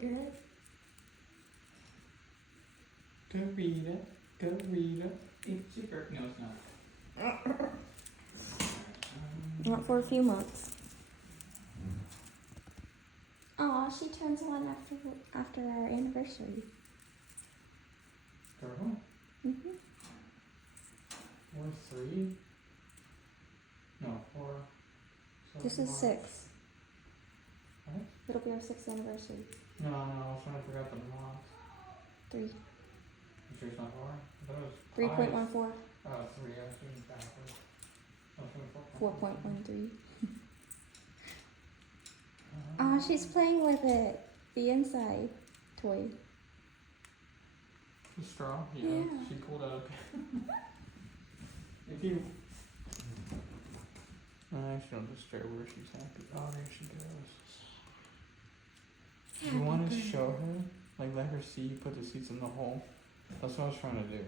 good. Go Rita. Go Rita. It's your birthday. No, it's not. Not for a few months. Aw, she turns 1 after our anniversary. Girl. Mhm. Or 3. No, 4. So This is March. 6. What? It'll be our 6th anniversary. No, I was trying to figure out the month. 3. You sure it's not 4? I thought it was 3.14. Oh, 3. I was doing backwards. I was doing 4.13. Aw, she's playing with it. The inside toy. The straw? Yeah. She pulled out. If you. Actually, I'll just show where she's happy. Oh, there she goes. You want to show her? Like, let her see you put the seeds in the hole? That's what I was trying to do.